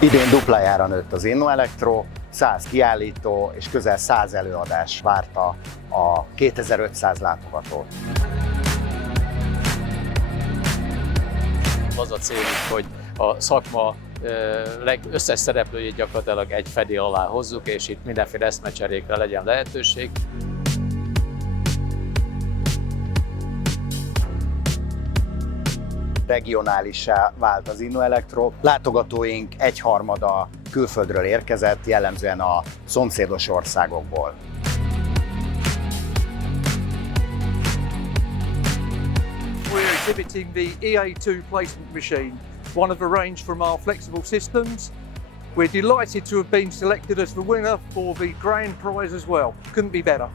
Idén duplájára nőtt az InnoElectro, 100 kiállító és közel 100 előadás várta a 2500 látogatót. Az a célunk, hogy a szakma összes szereplőjét gyakorlatilag egy fedél alá hozzuk, és itt mindenféle eszmecserékre legyen lehetőség. Regionálissá vált az InnoElectro. Látogatóink egyharmada külföldről érkezett, jellemzően a szomszédos országokból. We're exhibiting the EA2 placement machine, one of a range from our flexible systems. We're delighted to have been selected as the winner for the grand prize as well. Couldn't be better.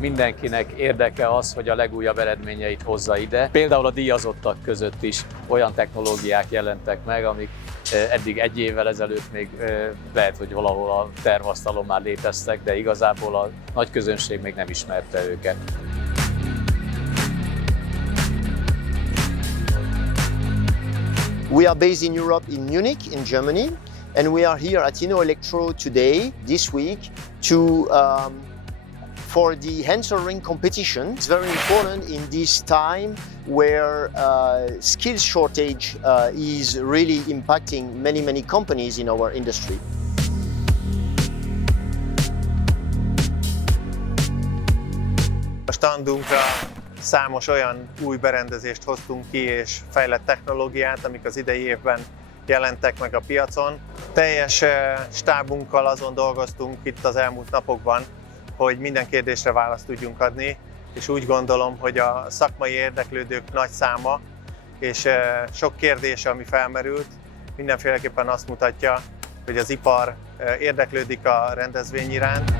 Mindenkinek érdeke az, hogy a legújabb eredményeit hozza ide. Például a díjazottak között is olyan technológiák jelentek meg, amik eddig egy évvel ezelőtt még lehet, hogy valahol a tervasztalon már léteztek, de igazából a nagy közönség még nem ismerte őket. We are based in Europe, in Munich, in Germany, and we are here at InnoElectro today, this week, for the Handsel Ring competition. It's very important in this time where skills shortage is really impacting many companies in our industry. A standunkra számos olyan új berendezést hoztunk ki és fejlett technológiát, amik az idei évben jelentek meg a piacon. Teljes stábunkkal azon dolgoztunk itt az elmúlt napokban, hogy minden kérdésre választ tudjunk adni, és úgy gondolom, hogy a szakmai érdeklődők nagy száma és sok kérdése, ami felmerült, mindenféleképpen azt mutatja, hogy az ipar érdeklődik a rendezvény iránt.